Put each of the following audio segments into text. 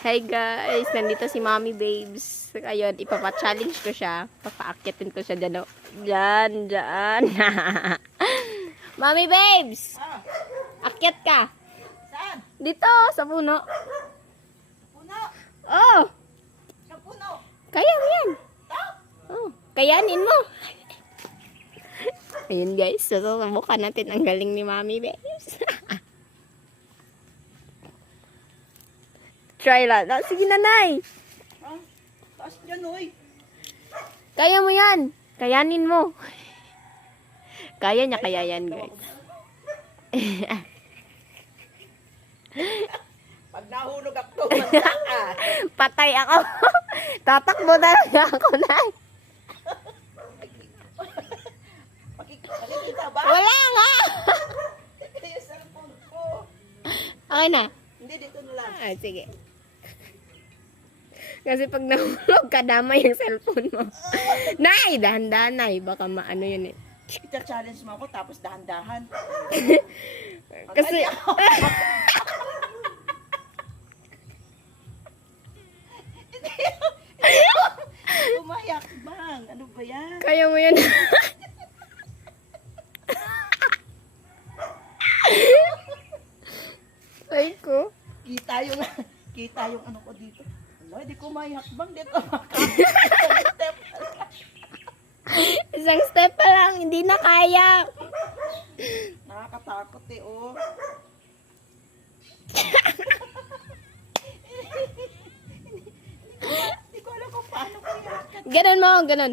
Hi guys, nandito si Mommy Babes. Ayun, ipapa-challenge ko siya. Papaakyatin ko siya dyan. Dyan. Mommy Babes! Akyat ka. Saan? Dito, sa puno. Puno? Oh, Sa puno? kaya mo yan. Oh, kayanin mo. Ayun guys, susubukan natin ang galing ni Mommy Babes. Try lang. Sige nanay. Ah, taas dyan, oy. Kaya mo yan. Kayanin mo. Kaya niya, kaya yan guys. Pag nahulog ako, manda ka. Patay ako. Tatakbo talaga ako na. Pakikita ba? Wala nga. Yung cellphone ko. Okay na. Hindi, dito na lang. Ah, sige. Kasi pag nahulog ka, damay yung cellphone mo. Nay, dahan-dahan, Nay. Baka maano yun eh. Ita-challenge mo ako, tapos dahan-dahan. Kasi, Umayak bang? Ano ba yan? kaya mo yun. Ay ko. Kita yung ano ko dito. Wala, di ko may hakbang dito. Step. Isang step pa lang, hindi na kaya. Nakakatakot eh, oh. Hindi ko alam kung paano ko iakyat. Ganon mo, ganon.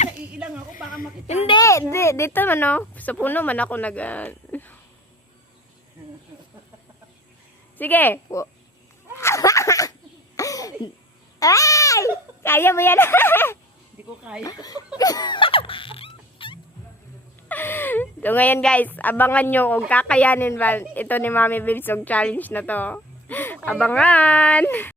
Naiilang ako, baka makita. Hindi. Dito man oh. Sa puno man ako nag... Sige. Ay! Kaya mo yan. Hindi ko kaya. So ngayon guys, abangan nyo kung kakayanin ba ito ni Mommy Babes yung challenge na to. Abangan!